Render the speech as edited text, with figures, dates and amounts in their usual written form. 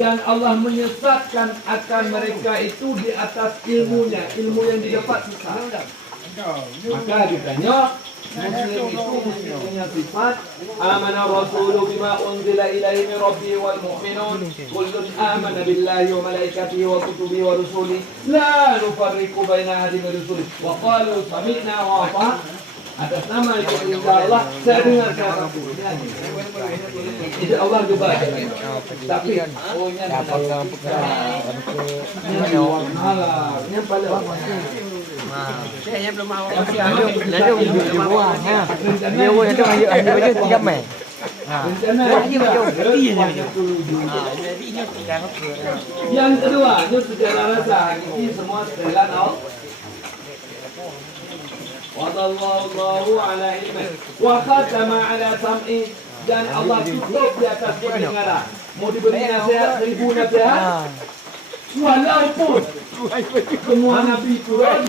dan Allah menyesatkan akan mereka itu di atas ilmunya, ilmu yang didapat sesat. Maka ditanya, Muslim itu mesti punya sifat amana rasulu bima unzila ilaihi min rabbihi wal mu'minun kullun amana billahi wa malaikatihi wa kutubihi wa rusulihi la nufarriqu baina ahadin min rusulihi wa qalu sami'na wa ata'na. Atas nama itu perintah Allah, saya dengar kata itu Allah juga. Tapi ohnya yang Saya belum mau. Dia buang ha. Dia buang itu hanya baca 3 Mei. Yang kedua, itu secara rasa ini semua setelan Allah. Wallahu ala ilmi wa khatama ala sam'i, dan Allah tutup di atas pendengaran. Mau diberi nasihat 1000 nasihat, walaupun semua nabi turun